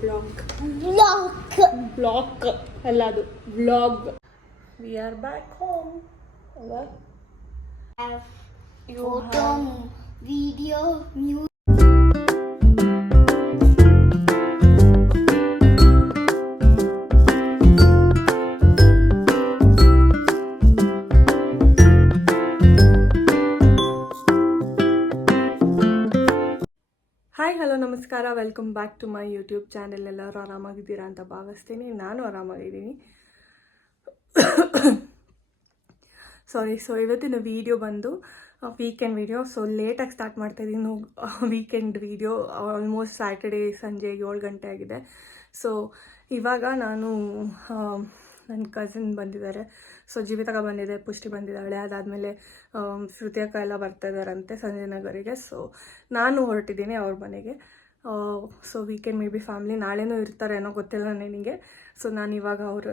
Blog Block. Block ಅಲ್ಲ ಅದು blog we are back home Have You photo, video, hello, ನಮಸ್ಕಾರ. Welcome back to my YouTube channel ಎಲ್ಲರೂ ಆರಾಮಾಗಿದ್ದೀರಾ ಅಂತ ಭಾವಿಸ್ತೀನಿ. ನಾನು ಆರಾಮಾಗಿದ್ದೀನಿ. ಸಾರಿ ಸೊ ಇವತ್ತಿನ ವೀಡಿಯೋ ಬಂದು ವೀಕೆಂಡ್ ವೀಡಿಯೋ ಸೊ ಲೇಟಾಗಿ ಸ್ಟಾರ್ಟ್ ಮಾಡ್ತಾಯಿದ್ದೀನಿ ವೀಕೆಂಡ್ ವೀಡಿಯೋ ಆಲ್ಮೋಸ್ಟ್ ಸ್ಯಾಟರ್ಡೇ ಸಂಜೆ ಏಳು ಗಂಟೆ ಆಗಿದೆ. ಸೊ ಇವಾಗ ನಾನು ನನ್ನ ಕಸಿನ್ ಬಂದಿದ್ದಾರೆ. ಸೊ ಜೀವಿತಕ ಬಂದಿದೆ, ಪುಷ್ಟಿ ಬಂದಿದ್ದಾಳೆ. ಅದಾದಮೇಲೆ ಶ್ರುತಿಯಕ್ಕ ಎಲ್ಲ ಬರ್ತಾ ಇದ್ದಾರಂತೆ ಸಂಜಯ್ ನಗರಿಗೆ. ಸೊ ನಾನು ಹೊರಟಿದ್ದೀನಿ ಅವ್ರ ಮನೆಗೆ. So weekend maybe family ನಾಳೆನೂ ಇರ್ತಾರೆ ಏನೋ ಗೊತ್ತಿಲ್ಲ ನನಗೆ. ಸೊ ನಾನು ಇವಾಗ ಅವ್ರ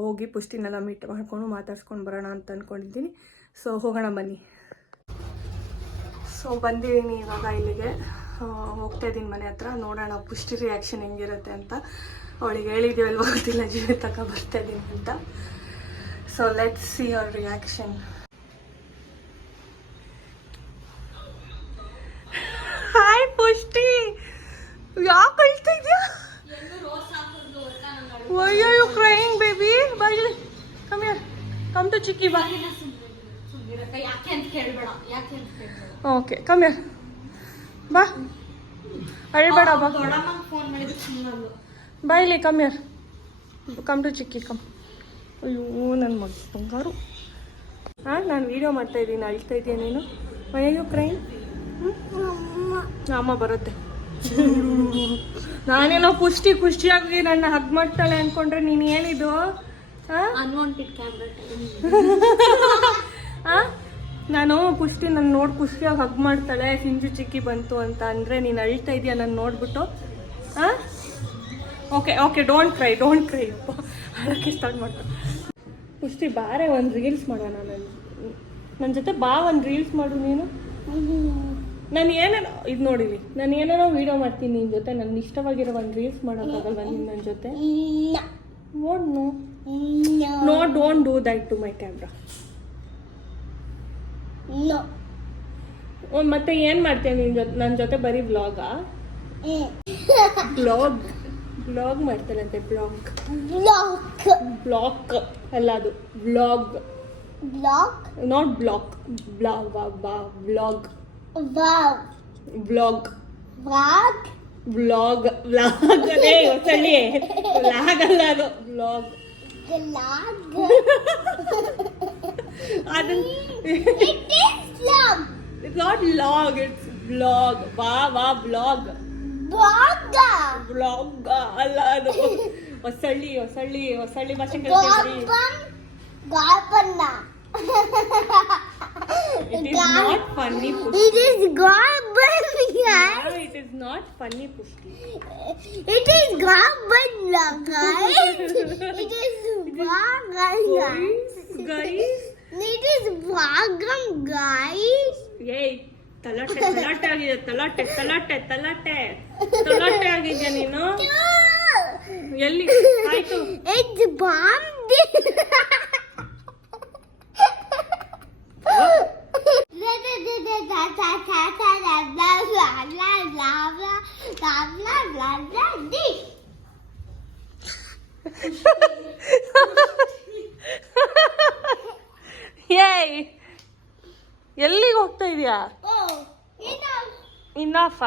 ಹೋಗಿ ಪುಷ್ಟಿನೆಲ್ಲ ಮೀಟ್ ಮಾಡ್ಕೊಂಡು ಮಾತಾಡ್ಸ್ಕೊಂಡು ಬರೋಣ ಅಂತ ಅಂದ್ಕೊಂಡಿದ್ದೀನಿ ಸೊ ಹೋಗೋಣ ಬನ್ನಿ. ಸೊ ಬಂದಿದ್ದೀನಿ ಇವಾಗ ಇಲ್ಲಿಗೆ. ಹೋಗ್ತಾ ಇದ್ದೀನಿ ಮನೆ ಹತ್ರ. ನೋಡೋಣ ಪುಷ್ಟಿ ರಿಯಾಕ್ಷನ್ ಹೆಂಗಿರುತ್ತೆ ಅಂತ. ಅವಳಿಗೆ ಹೇಳಿದ್ದೀವಲ್ವ ಗೊತ್ತಿಲ್ಲ ಜೀವಿತಕ್ಕ ಬರ್ತಾ ಇದ್ದೀನಿ ಅಂತ. So let's see our reaction hi Pushti! ಯಾಕೆ ಅಳ್ತಾ ಇದೆಯಾ? ಕಮ್ ಹಿಯರ್ ಕಮ್ ಟು ಚಿಕ್ಕಿ ಬಾ ಯಾಕೆ ಅಂತ ಕೇಳ್ಬೇಡ ಯಾಕೆ ಅಂತ ಓಕೆ ಕಮ್ ಬಾ. ಅಳ್ಬೇಡ, ಬಾ. ಬಾಯ್ಲಿ ಕಮ್ ಯಾರ್ ಕಮ್ ಟು ಚಿಕ್ಕಿ ಕಮ್ ಅಯ್ಯೋ ನನ್ನ ಮಗ ಬಂಗಾರು. ಹಾಂ ನಾನು ವೀಡಿಯೋ ಮಾಡ್ತಾ ಇದ್ದೀನಿ ಅಳ್ತಾ ಇದೆಯಾ ನೀನು? ಅಯ್ಯೋ ಕ್ರೈಮ್ ಅಮ್ಮ ಬರುತ್ತೆ. ನಾನೇನೋ ಪುಷ್ಟಿ ಖುಷಿಯಾಗಿ ನನ್ನ ಹಗ್ ಮಾಡ್ತಾಳೆ ಅನ್ಕೊಂಡ್ರೆ ನೀನು ಏನಿದು ಹಾಂ ಅನ್ವಾಂಟೆಡ್ ಕ್ಯಾಮ್ರಾ ಆ? ನಾನು ಪುಷ್ಟಿ ನನ್ನ ನೋಡಿ ಖುಷಿಯಾಗಿ ಹಗ್ ಮಾಡ್ತಾಳೆ. ಸಿಂಜು ಚಿಕ್ಕಿ ಬಂತು ಅಂತ ಅಂದರೆ ನೀನು ಅಳ್ತಾ ಇದೆಯಾ ನಾನು ನೋಡ್ಬಿಟ್ಟು. ಹಾಂ okay okay don't cry don't cry ಅಪ್ಪ ಅಳಕ್ಕೆ ಸ್ಟಾರ್ಟ್ ಮಾಡ್ತಾ. ಪುಷ್ಟಿ ಬಾರೆ ಒಂದು ರೀಲ್ಸ್ ಮಾಡೋಣ ನನ್ನ ನನ್ನ ಜೊತೆ ಬಾ ಒಂದು ರೀಲ್ಸ್ ಮಾಡು ನೀನು. ನಾನು ಏನೇನೋ ಇದು ನೋಡಿಲಿ ನಾನು ಏನೇನೋ ವೀಡಿಯೋ ಮಾಡ್ತೀನಿ ನಿನ್ನ ಜೊತೆ. ನನ್ನ ಇಷ್ಟವಾಗಿರೋ ಒಂದು ರೀಲ್ಸ್ ಮಾಡೋಕ್ಕಾಗಲ್ಲ ನೀನು ನನ್ನ ಜೊತೆ? ನೋಡ್ no no don't do that to my camera ಮತ್ತೆ ಏನ್ ಮಾಡ್ತೀಯ ನಿನ್ನ ಜೊತೆ ನನ್ನ ಜೊತೆ ಬರೀ ವ್ಲಾಗಾ ಬ್ಲಾಗ್ ಬ್ಲಾಗ್ ಮಾಡ್ತಾಳಂತೆ ಬ್ಲಾಗ್ ಬ್ಲಾಕ್ ಬ್ಲಾಕ್ ಅಲ್ಲ ಅದು blog block not block blog ಬಾ blog wow blog vlog blog blog ಅದೇ ಹೊಸಳ್ಳಿ ಬ್ಲಾಗ್ ಅಲ್ಲ ಅದು. ಬ್ಲಾಗ್ ಗ್ಲಾಗ್ ಅದನ್ನ it is love it's not log it's blog ವಾ ವಾ ಬ್ಲಾಗ್ ಬ್ಲಾಗ್ ಬ್ಲಾಗ್ ಅಲ್ಲ ಅದು ಹೊಸಳ್ಳಿ ಹೊಸಳ್ಳಿ ಹೊಸಳ್ಳಿ ಭಾಷೆ ಕಲ್ತಿದ್ರಿ ಗಾರ್ಬನ್ ಗಾರ್ಬನ್ನ It is not funny, Pushti. It is carbon Yeah, it is not funny, Pushti. It is carbon guys. It is wagon Guys, guys. It is wagon guys. ಏಯ್ ತಲಾಟೆ ತಲಾಟೆ ಆಗಿದೆ ತಲಾಟೆ ತಲಾಟೆ ತಲಾಟೆ. ತಲಾಟೆ ಆಗಿದ್ಯಾ ನೀನು? ಎಲ್ಲಿ? ಆಯ್ತು. ಏಯ್ ಎಲ್ಲಿಗೆ ಹೋಗ್ತಾ ಇದೆಯಾ. ಇನ್ನಾಫ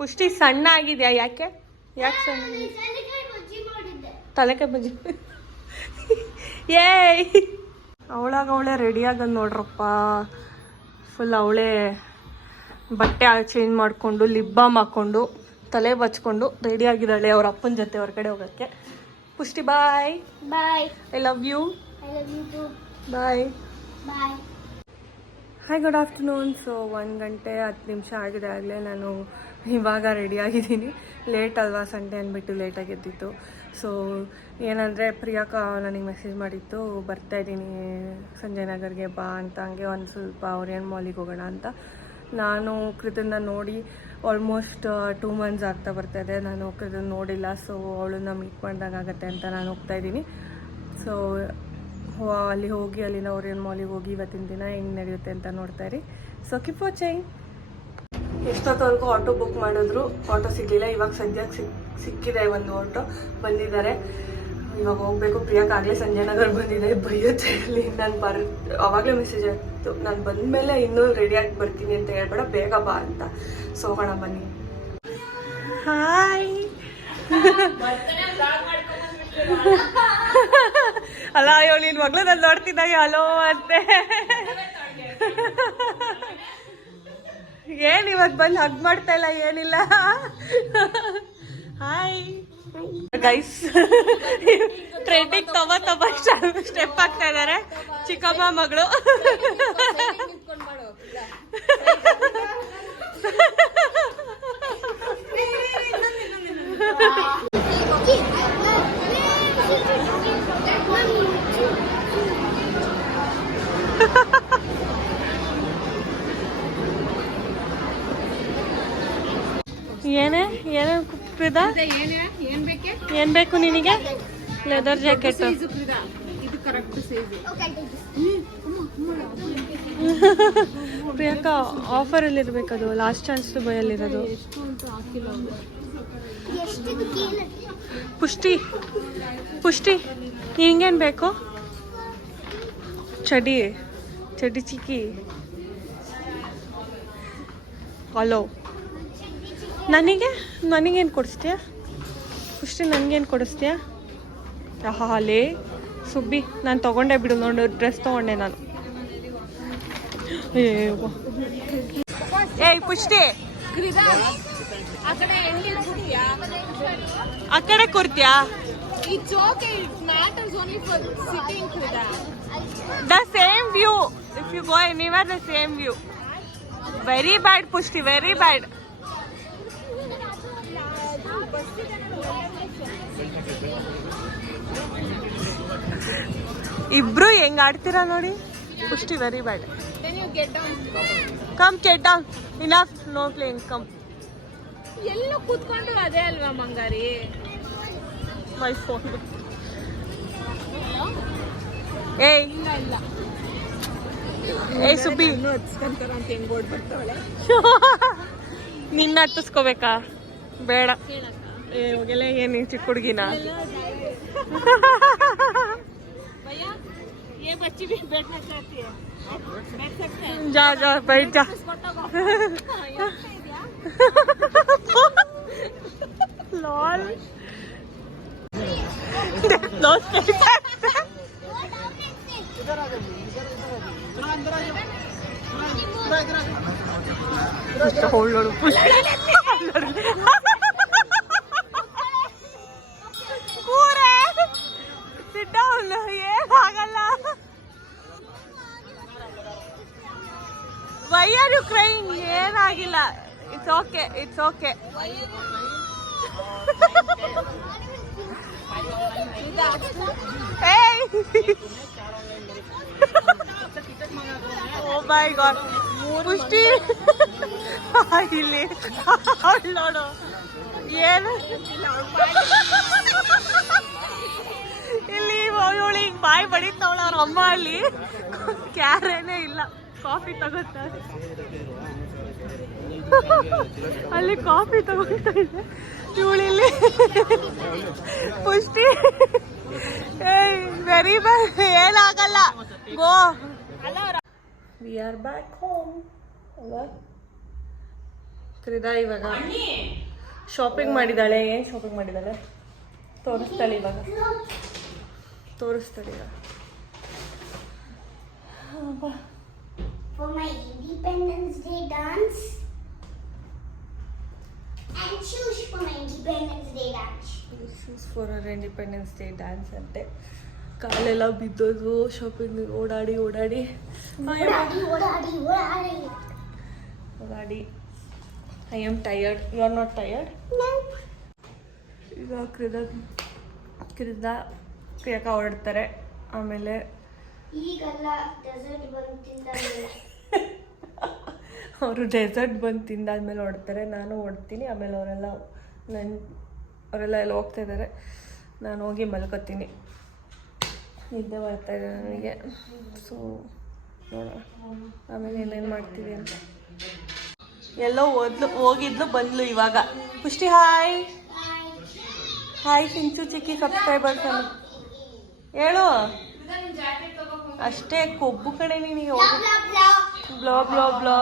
ಪುಷ್ಟಿ ಸಣ್ಣ ಆಗಿದೆಯಾ ಯಾಕೆ? ಯಾಕೆ ಸಣ್ಣ ತಲೆಕಾಯಿ ತಲೆಕೆ ಬಜ್ಜಿ ಏಯ್! ಅವಳಾಗ ಅವಳೆ ರೆಡಿ ಆಗದ್ ನೋಡ್ರಪ್ಪ. ಫುಲ್ ಅವಳೇ ಬಟ್ಟೆ ಚೇಂಜ್ ಮಾಡಿಕೊಂಡು ಲಿಪ್ ಬಾಮ್ ಹಾಕ್ಕೊಂಡು ತಲೆ ಬಚ್ಕೊಂಡು ರೆಡಿ ಆಗಿದ್ದಾಳೆ ಅವ್ರ ಅಪ್ಪನ ಜೊತೆ ಹೊರಗಡೆ ಹೋಗೋಕ್ಕೆ. Pushti bye bye I love you bye. Bye. Hi good afternoon so ಒಂದು ಗಂಟೆ ಹತ್ತು ನಿಮಿಷ ಆಗಿದೆ ಆಗಲೇ ನಾನು ಇವಾಗ ರೆಡಿ ಆಗಿದ್ದೀನಿ. ಲೇಟ್ ಅಲ್ವಾ? ಸಂಡೇ ಅಂದ್ಬಿಟ್ಟು ಲೇಟಾಗಿ ಎದ್ದಿತ್ತು ಸೊ ಏನಂದರೆ ಪ್ರಿಯಾಕ ನನಗೆ ಮೆಸೇಜ್ ಮಾಡಿತ್ತು ಬರ್ತಾ ಇದ್ದೀನಿ ಸಂಜಯ್ ನಗರ್ಗೆ ಬಾ ಅಂತ. ಹಂಗೆ ಒಂದು ಸ್ವಲ್ಪ ಅವ್ರೇನು ಮಾಲಿಗೆ ಹೋಗೋಣ ಅಂತ. ನಾನು ಕೃತನ್ನ ನೋಡಿ ಆಲ್ಮೋಸ್ಟ್ ಟೂ ಮಂತ್ಸ್ ಆಗ್ತಾ ಬರ್ತಾ ಇದೆ. ನಾನು ಕೃತನ್ನ ನೋಡಿಲ್ಲ. ಸೊ ಅವಳನ್ನ ಮೀಟ್ ಮಾಡಿದಾಗತ್ತೆ ಅಂತ ನಾನು ಹೋಗ್ತಾ ಇದ್ದೀನಿ. ಸೊ ಅಲ್ಲಿ ಹೋಗಿ ಅಲ್ಲಿನ ಓರಿಯನ್ ಮಾಲಿಗೆ ಹೋಗಿ ಇವತ್ತಿನ ದಿನ ಹೆಂಗ್ ನಡೆಯುತ್ತೆ ಅಂತ ನೋಡ್ತಾ ಇರಿ. ಸೊ ಕೀಪ್ ವಾಚಿಂಗ್ ಎಷ್ಟೊತ್ತವರೆಗೂ ಆಟೋ ಬುಕ್ ಮಾಡಿದ್ರು ಆಟೋ ಸಿಗಲಿಲ್ಲ. ಇವಾಗ ಸದ್ಯಕ್ಕೆ ಸಿಕ್ ಸಿಕ್ಕಿದೆ ಒಂದು ಆಟೋ ಬಂದಿದ್ದಾರೆ. ಇವಾಗ ಹೋಗ್ಬೇಕು. ಪ್ರಿಯಾಕ್ ಆಗ್ಲೇ ಸಂಜೆ ನಗರ್ ಬಂದಿದೆ. ಬೈಯುತ್ತೆ. ಅಲ್ಲಿ ನಾನು ಬರ್ ಅವಾಗಲೇ ಮೆಸೇಜ್ ಆಯಿತು. ನಾನು ಬಂದಮೇಲೆ ಇನ್ನೂ ರೆಡಿಯಾಗಿ ಬರ್ತೀನಿ ಅಂತ ಹೇಳ್ಬೇಡ. ಬೇಗ ಬಾ ಅಂತ. ಸೊ ಹೋಗೋಣ ಬನ್ನಿ. ಹಾಯ್ ಅಲ್ಲ ಅಯ್ಯೋ ನೀನ್ ಮಗಳು ನಾನು ನೋಡ್ತಿದ್ದಾಗ ಹಲೋ ಅಂತೆ. ಏನ್ ಇವತ್ತು ಬಂದು ಹಗ್ ಮಾಡ್ತಾ ಇಲ್ಲ ಏನಿಲ್ಲ. ಹಾಯ್ ಗೈಸ್ ಟ್ರೆಂಡಿಂಗ್ ತವ ತವ ಸ್ಟೆಪ್ ಆಗ್ತಾ ಇದಾರೆ. ಚಿಕ್ಕಮ್ಮ ಮಗಳು ಏನೇ ಏನೇ ಕುಪ್ಪಿದ ಏನ್ ಬೇಕೆ? ನಿನಗೆ? ಲೆದರ್ ಜಾಕೆಟ್ ಪ್ರಿಯಾಂಕಾ ಆಫರ್ ಅಲ್ಲಿ ಇರ್ಬೇಕದು ಲಾಸ್ಟ್ ಚಾನ್ಸ್ ಬಯಲ್ಲಿರೋದು ಎಷ್ಟು ಅಂತ ಹಾಕಿಲ್ಲ ಪುಷ್ಟಿ ಪುಷ್ಟಿ ಹಿಂಗೇನು ಬೇಕು? ಚಡಿ ಚಡಿ ಚಿಕ್ಕಿ. ಹಲೋ ನನಗೆ? ನನಗೇನು ಕೊಡಿಸ್ತೀಯಾ? ಪುಷ್ಟಿ ನನಗೇನು ಕೊಡಿಸ್ತೀಯಾ? ಹಾಲೇ ಸುಬ್ಬಿ ನಾನು ತೊಗೊಂಡೆ ಬಿಡು ನೋಡು ಡ್ರೆಸ್ ತೊಗೊಂಡೆ ನಾನು. ಏಯ್ ಪುಷ್ಟಿ. ಆ ಕಡೆ ಕೊಡ್ತೀಯಾ the same view if you go anywhere the same view very bad Pushti very bad ಇಬ್ರು ಹೆಂಗ್ ಆಡ್ತೀರಾ ನೋಡಿ? Pushti very bad. Come get down enough no plane come ಎಲ್ಲೂ ಕೂತ್ಕೊಂಡು ಅದೇ ಅಲ್ವಾ ಮಂಗಾರಿ? ಮೈ ಫೋನ್ ಏಯ್. ಇಲ್ಲ ಸುಬ್ಬಿ. ನಿನ್ನ ಹತ್ತಿಸ್ಕೋಬೇಕಾ ಬೇಡ. ಹೋಗಲೇ ಏನು ಚಿಕ್ಕ ಹುಡುಗಿನ भैया ये बच्ची भी बैठना चाहती है बैठ सकते हैं जा जा बैठ जा lol no it's okay it's okay oh my god Pushti ಇಲ್ಲಿ ಅವ್ಳ್ ನೋಡು ಏನು ಇಲ್ಲಿ ಇವಳಿಗೆ ಬಾಯಿ ಬಡಿತಾವಳ ಅಮ್ಮ ಅಲ್ಲಿ. ಕ್ಯಾರೇನೇ ಇಲ್ಲ. ಕಾಫಿ ತಗೋತಾರೆ. ಅಲ್ಲಿ ಕಾಫಿ ತಗೊಳ್ತಾ ಇದೆ ಇವಳಿಲ್ಲಿ ಪುಷ್ಟಿ. ಏಯ್ ವೆರಿ ಬ್ಯಾಡ್ ಏನಾಗಲ್ಲ. Go. We are back home ತ್ರಿದಾ ಇವಾಗ ಶಾಪಿಂಗ್ ಮಾಡಿದ್ದಾಳೆ. ಏನು ಶಾಪಿಂಗ್ ಮಾಡಿದ್ದಾಳೆ? ತೋರಿಸ್ತಾಳೆ ಇವಾಗ. ತೋರಿಸ್ತಾಳೆ ಇವಾಗ. for my Independence Day dance. Shoes for my Independence Day dance. Shoes for our Independence Day dance ಅಂತೆ. ಕಾಲೆಲ್ಲ ಬಿದ್ದೋದು ಶಾಪಿಂಗ್ ಓಡಾಡಿ ಓಡಾಡಿ. ಓಡಾಡಿ I am tired you are not tired. ಈಗ ಕ್ರಿದ ಕ್ರಿದ ಕ್ರಿಯಕ ಓಡಾಡ್ತಾರೆ ಆಮೇಲೆ ಈಗೆಲ್ಲ ಡೆಸರ್ಟ್ ಬಂತಿಲ್ಲ ಅವರು ಡೆಸರ್ಟ್ ಬಂದು ತಿಂದಾದ್ಮೇಲೆ ಹೊಡ್ತಾರೆ. ನಾನು ಹೊಡ್ತೀನಿ. ಆಮೇಲೆ ಅವರೆಲ್ಲ ನನ್ನ ಅವರೆಲ್ಲ ಎಲ್ಲ ಹೋಗ್ತಾ ಇದ್ದಾರೆ. ನಾನು ಹೋಗಿ ಮಲ್ಕೋತೀನಿ. ನಿದ್ದೆ ಇದೆ ನನಗೆ. ಸೊ ನೋಡೋಣ. ಆಮೇಲೆ ಏನೇನು ಮಾಡ್ತೀವಿ ಅಂತ. ಎಲ್ಲೋ ಓದ್ಲು ಹೋಗಿದ್ಲು, ಬಂದ್ಲು ಇವಾಗ. ಪುಷ್ಟಿ ಹಾಯ್ ಹಾಯ್ ಸಿಂಚು ಚಿಕ್ಕಿ ಸಬ್ಸ್ಕ್ರೈಬರ್ ಹೇಳು. ಅಷ್ಟೇ, ಕೊಬ್ಬು ಕಡೆ ನಿನಗೆ ಹೋಗು blog blah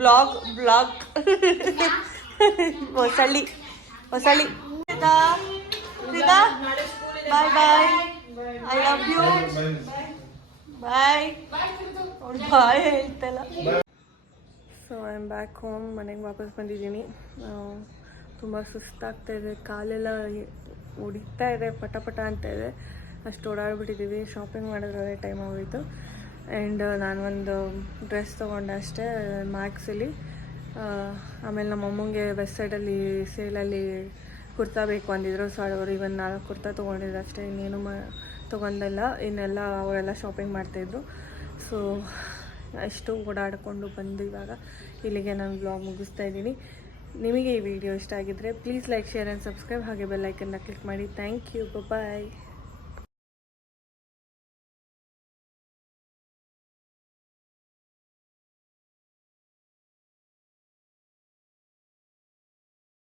blog blog Hosalli Hosalli bye bye I love you bye bye ಹೇಳ್ತಲ್ಲ. So I am back home ಮನೆಗೆ ವಾಪಸ್ ಬಂದಿದ್ದೀನಿ. ತುಂಬ ಸುಸ್ತಾಗ್ತಾ ಇದೆ. ಕಾಲೆಲ್ಲ ಹೊಡಿತಾ ಇದೆ. ಪಟ ಪಟ ಅಂತ ಇದೆ. ಅಷ್ಟು ಓಡಾಡ್ಬಿಟ್ಟಿದ್ದೀವಿ ಶಾಪಿಂಗ್ ಮಾಡಿದ್ರೆ ಟೈಮ್ ಆಗೋಯಿತು ಆ್ಯಂಡ್ ನಾನು ಒಂದು ಡ್ರೆಸ್ ತೊಗೊಂಡೆ ಅಷ್ಟೇ ಮ್ಯಾಕ್ಸಲ್ಲಿ ಆಮೇಲೆ ನಮ್ಮ ಅಮ್ಮಂಗೆ ವೆಬ್ಸೈಟಲ್ಲಿ ಸೇಲಲ್ಲಿ ಕುರ್ತಾ ಬೇಕು ಅಂದಿದ್ರು. ಸೊ ಅವರು ಇವನ್ ನಾಲ್ಕು ಕುರ್ತಾ ತೊಗೊಂಡಿದ್ರು ಅಷ್ಟೇ. ಇನ್ನೇನು ಮಾ, ತೊಗೊಂಡಿಲ್ಲ. ಇನ್ನೆಲ್ಲ ಅವರೆಲ್ಲ ಶಾಪಿಂಗ್ ಮಾಡ್ತಾಯಿದ್ರು ಸೊ ಅಷ್ಟು ಓಡಾಡಿಕೊಂಡು ಬಂದು ಇವಾಗ ಇಲ್ಲಿಗೆ ನಾನು ಬ್ಲಾಗ್ ಮುಗಿಸ್ತಾ ಇದ್ದೀನಿ. ನಿಮಗೆ ಈ ವಿಡಿಯೋ ಇಷ್ಟ ಆಗಿದ್ದರೆ please like share and subscribe ಹಾಗೆ ಬೆಲ್ಲೈಕನ್ನ ಕ್ಲಿಕ್ ಮಾಡಿ. Thank you bye